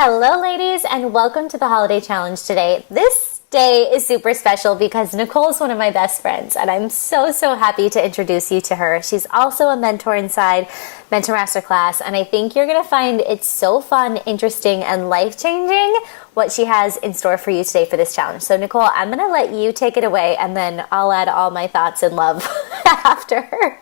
Hello, ladies, and welcome to the Holiday Challenge today. This day is super special because Nicole is one of my best friends, and I'm so happy to introduce you to her. She's also a mentor inside Mentor Masterclass, and I think you're going to find it so fun, interesting, and life-changing what she has in store for you today for this challenge. So, Nicole, I'm going to let you take it away, and then I'll add all my thoughts and love after.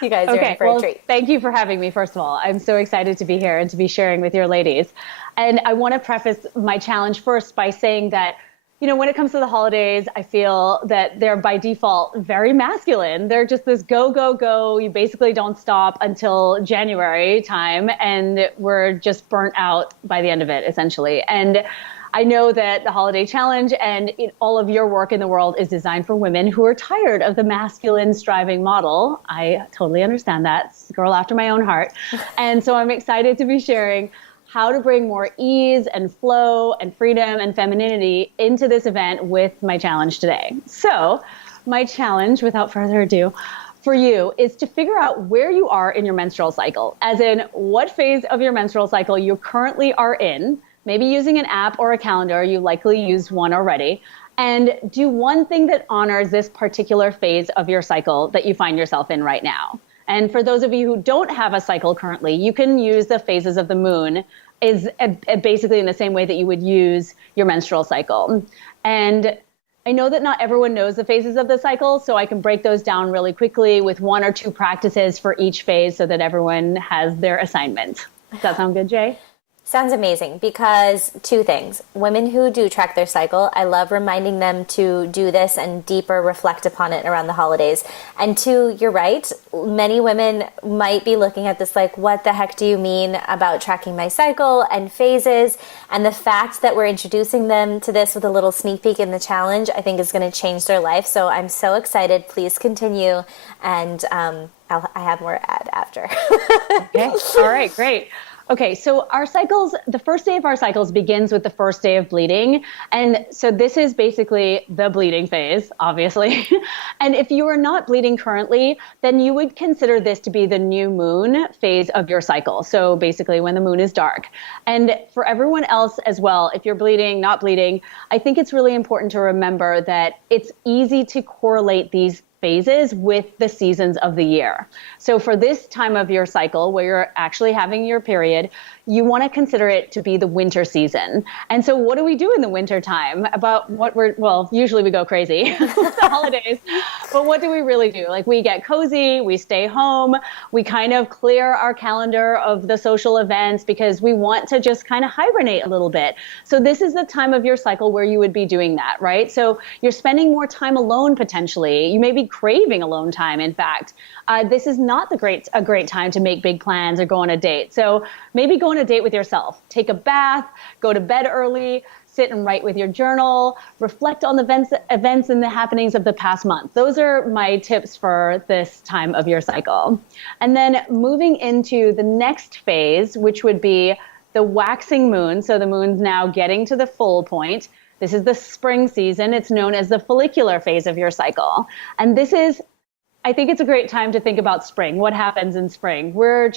You guys are in for a treat. Thank you for having me, first of all. I'm so excited to be here and to be sharing with your ladies. And I want to preface my challenge first by saying that, when it comes to the holidays, I feel that they're by default very masculine. They're just this go, go, go. You basically don't stop until January time, and we're just burnt out by the end of it, essentially. And I know that the Holiday Challenge and all of your work in the world is designed for women who are tired of the masculine striving model. I totally understand that. It's a girl after my own heart. And so I'm excited to be sharing how to bring more ease and flow and freedom and femininity into this event with my challenge today. So my challenge, without further ado, for you is to figure out where you are in your menstrual cycle, as in what phase of your menstrual cycle you currently are in, maybe using an app or a calendar. You likely used one already. And do one thing that honors this particular phase of your cycle that you find yourself in right now. And for those of you who don't have a cycle currently, you can use the phases of the moon is basically in the same way that you would use your menstrual cycle. And I know that not everyone knows the phases of the cycle, so I can break those down really quickly with one or two practices for each phase so that everyone has their assignment. Does that sound good, Jay? Sounds amazing, because two things. Women who do track their cycle, I love reminding them to do this and deeper reflect upon it around the holidays. And two, you're right. Many women might be looking at this like, what the heck do you mean about tracking my cycle and phases? And the fact that we're introducing them to this with a little sneak peek in the challenge, I think is going to change their life. So I'm so excited. Please continue. And I have more to add after. Okay. All right, great. Okay, so our cycles, the first day of our cycles begins with the first day of bleeding. And so this is basically the bleeding phase, obviously. And if you are not bleeding currently, then you would consider this to be the new moon phase of your cycle. So basically when the moon is dark. And for everyone else as well, if you're bleeding, not bleeding, I think it's really important to remember that it's easy to correlate these phases with the seasons of the year. So for this time of your cycle where you're actually having your period, you want to consider it to be the winter season. And so what do we do in the winter time about usually we go crazy with the holidays, but what do we really do? Like, we get cozy, we stay home, we kind of clear our calendar of the social events because we want to just kind of hibernate a little bit. So this is the time of your cycle where you would be doing that, right? So you're spending more time alone potentially. You may be craving alone time, in fact. This is not a great time to make big plans or go on a date. So maybe go on a date with yourself. Take a bath, go to bed early, sit and write with your journal, reflect on the events and the happenings of the past month. Those are my tips for this time of your cycle. And then moving into the next phase, which would be the waxing moon. So the moon's now getting to the full point. This is the spring season. It's known as the follicular phase of your cycle. And I think it's a great time to think about spring. What happens in spring? We're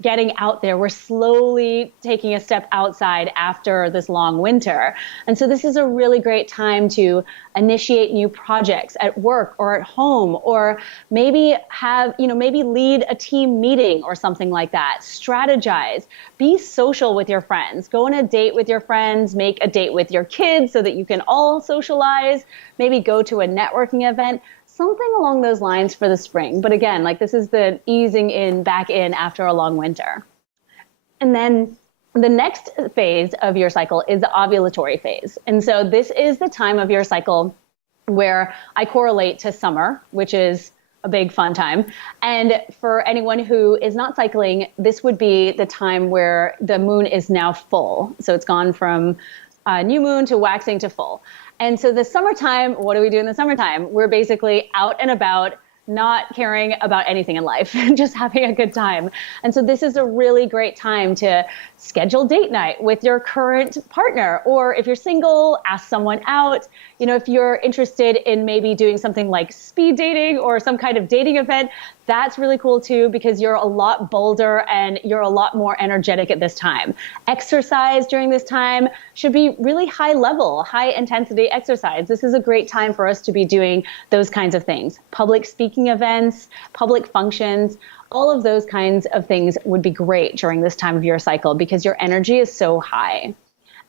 getting out there. We're slowly taking a step outside after this long winter. And so this is a really great time to initiate new projects at work or at home, or maybe maybe lead a team meeting or something like that. Strategize. Be social with your friends. Go on a date with your friends. Make a date with your kids so that you can all socialize. Maybe go to a networking event. Something along those lines for the spring. But again, this is the easing back in after a long winter. And then the next phase of your cycle is the ovulatory phase. And so this is the time of your cycle where I correlate to summer, which is a big fun time. And for anyone who is not cycling, this would be the time where the moon is now full. So it's gone from new moon to waxing to full. And so the summertime, what do we do in the summertime? We're basically out and about not caring about anything in life, just having a good time. And so this is a really great time to schedule date night with your current partner, or if you're single, ask someone out. You know, if you're interested in maybe doing something like speed dating or some kind of dating event, that's really cool too, because you're a lot bolder and you're a lot more energetic at this time. Exercise during this time should be really high level, high intensity exercise. This is a great time for us to be doing those kinds of things. Public speaking events, public functions, all of those kinds of things would be great during this time of your cycle because your energy is so high.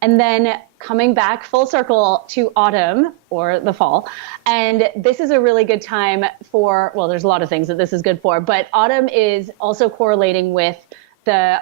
And then coming back full circle to autumn or the fall. And this is a really good time for, well, there's a lot of things that this is good for, but autumn is also correlating with the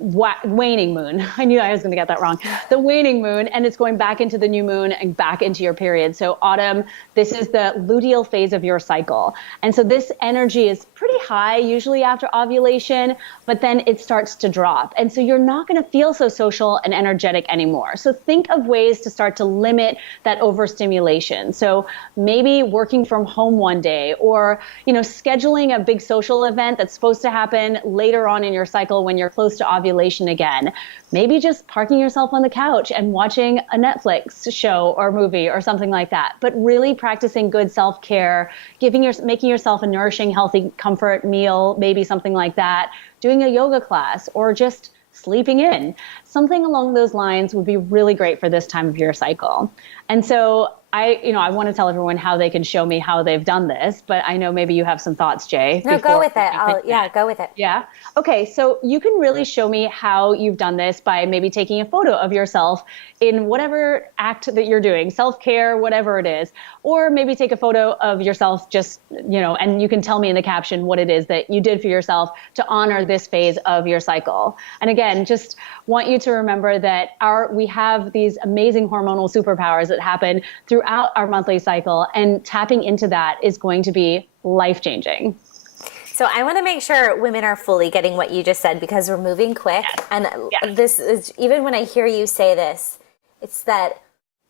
waning moon. I knew I was going to get that wrong. The waning moon, and it's going back into the new moon and back into your period. So autumn, this is the luteal phase of your cycle. And so this energy is pretty high, usually after ovulation, but then it starts to drop. And so you're not going to feel so social and energetic anymore. So think of ways to start to limit that overstimulation. So maybe working from home one day, or, you know, scheduling a big social event that's supposed to happen later on in your cycle when you're close to ovulation again. Maybe just parking yourself on the couch and watching a Netflix show or movie or something like that. But really practicing good self-care, making yourself a nourishing, healthy comfort meal, maybe something like that, doing a yoga class, or just sleeping in. Something along those lines would be really great for this time of your cycle. And so I want to tell everyone how they can show me how they've done this, but I know maybe you have some thoughts, Jay. No, go with it. Go with it. Yeah. Okay. So you can really show me how you've done this by maybe taking a photo of yourself in whatever act that you're doing, self-care, whatever it is, or maybe take a photo of yourself just, and you can tell me in the caption what it is that you did for yourself to honor this phase of your cycle. And again, just want you to remember that we have these amazing hormonal superpowers that happen throughout our monthly cycle, and tapping into that is going to be life-changing. So I want to make sure women are fully getting what you just said, because we're moving quick. Yes. And this is, even when I hear you say this, it's that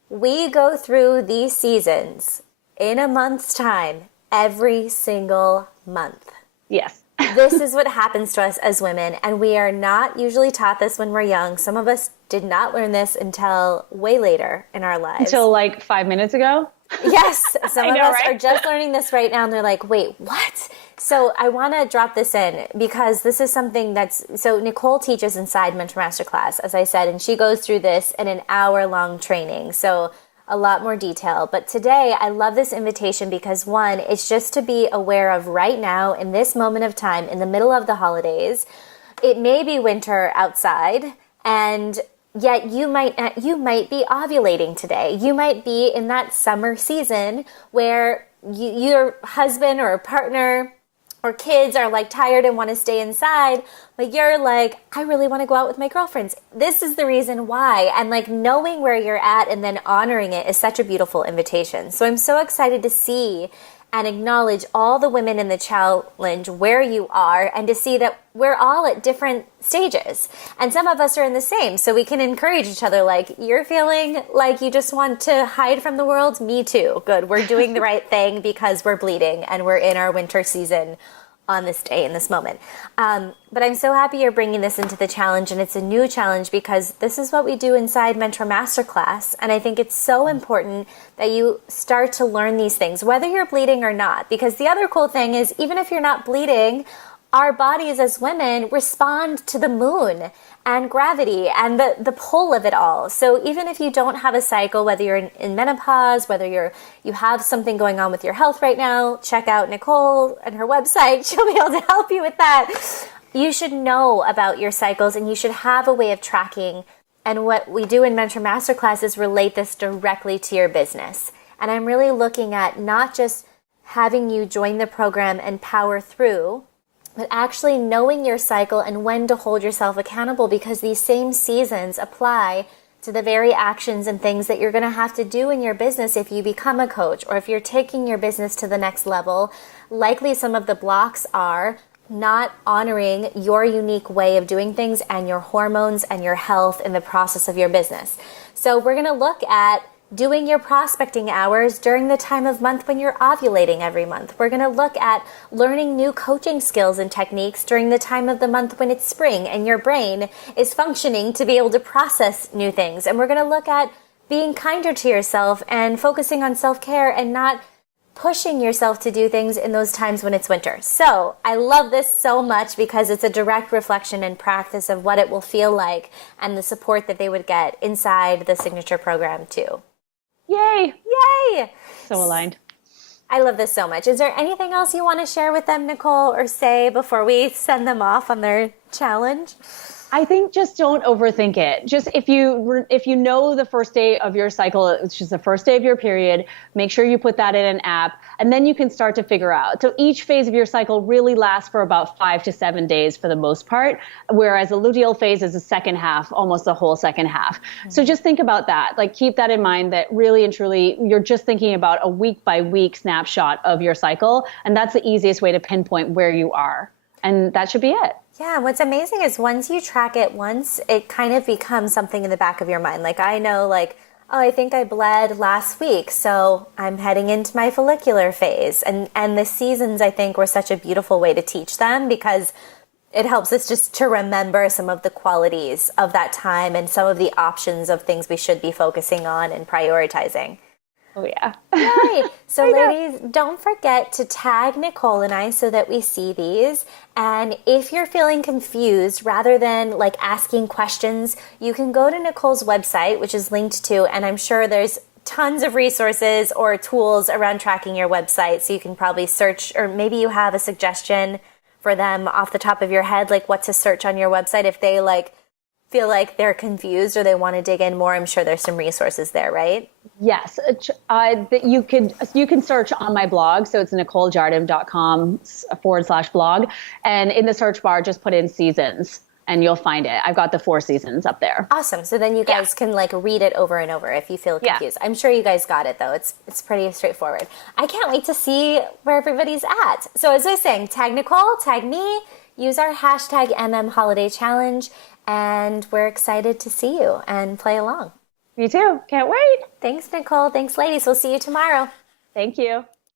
we go through these seasons in a month's time, every single month. Yes. This is what happens to us as women, and we are not usually taught this when we're young. Some of us did not learn this until way later in our lives. Until like 5 minutes ago? Yes. Some of us are just learning this right now, and they're like, wait, what? So I want to drop this in because this is something so Nicole teaches inside Mentor Masterclass, as I said, and she goes through this in an hour-long training. So a lot more detail. But today, I love this invitation because, one, it's just to be aware of right now, in this moment of time, in the middle of the holidays. It may be winter outside, and yet you might be ovulating today. You might be in that summer season where your husband or partner or kids are like tired and want to stay inside, but you're like, I really want to go out with my girlfriends. This is the reason why. And like knowing where you're at and then honoring it is such a beautiful invitation. So I'm so excited to see and acknowledge all the women in the challenge where you are, and to see that we're all at different stages. And some of us are in the same, so we can encourage each other. Like, you're feeling like you just want to hide from the world? Me too. Good. We're doing the right thing because we're bleeding and we're in our winter season on this day, in this moment. But I'm so happy you're bringing this into the challenge, and it's a new challenge because this is what we do inside Mentor Masterclass. And I think it's so important that you start to learn these things, whether you're bleeding or not. Because the other cool thing is, even if you're not bleeding, our bodies as women respond to the moon and gravity and the pull of it all. So even if you don't have a cycle, whether you're in menopause, whether you have something going on with your health right now, check out Nicole and her website. She'll be able to help you with that. You should know about your cycles, and you should have a way of tracking. And what we do in Mentor Masterclass is relate this directly to your business. And I'm really looking at not just having you join the program and power through, but actually knowing your cycle and when to hold yourself accountable, because these same seasons apply to the very actions and things that you're going to have to do in your business if you become a coach, or if you're taking your business to the next level. Likely some of the blocks are not honoring your unique way of doing things and your hormones and your health in the process of your business. So we're going to look at doing your prospecting hours during the time of month when you're ovulating every month. We're going to look at learning new coaching skills and techniques during the time of the month when it's spring and your brain is functioning to be able to process new things. And we're going to look at being kinder to yourself and focusing on self-care and not pushing yourself to do things in those times when it's winter. So I love this so much because it's a direct reflection and practice of what it will feel like and the support that they would get inside the signature program too. Yay! Yay! So aligned. I love this so much. Is there anything else you want to share with them, Nicole, or say before we send them off on their challenge? I think just don't overthink it. Just if you know the first day of your cycle, which is the first day of your period, make sure you put that in an app, and then you can start to figure out. So each phase of your cycle really lasts for about 5 to 7 days for the most part, whereas the luteal phase is the second half, almost the whole second half. Mm-hmm. So just think about that. Like keep that in mind that really and truly you're just thinking about a week by week snapshot of your cycle, and that's the easiest way to pinpoint where you are. And that should be it. Yeah, what's amazing is once you track it once, it kind of becomes something in the back of your mind. Like I know, like, oh, I think I bled last week, so I'm heading into my follicular phase. And the seasons, I think, were such a beautiful way to teach them because it helps us just to remember some of the qualities of that time and some of the options of things we should be focusing on and prioritizing. Oh, yeah. Yay. So ladies, don't forget to tag Nicole and I so that we see these. And if you're feeling confused, rather than like asking questions, you can go to Nicole's website, which is linked to, and I'm sure there's tons of resources or tools around tracking your website. So you can probably search, or maybe you have a suggestion for them off the top of your head, like what to search on your website if they like feel like they're confused or they want to dig in more. I'm sure there's some resources there, right? Yes, you can search on my blog. So it's nicolejardim.com/blog. And in the search bar, just put in seasons and you'll find it. I've got the 4 seasons up there. Awesome. So then you guys can like read it over and over if you feel confused. I'm sure you guys got it though. It's pretty straightforward. I can't wait to see where everybody's at. So as I was saying, tag Nicole, tag me, use our hashtag #HolidayChallenge. And we're excited to see you and play along. Me too. Can't wait. Thanks, Nicole. Thanks, ladies. We'll see you tomorrow. Thank you.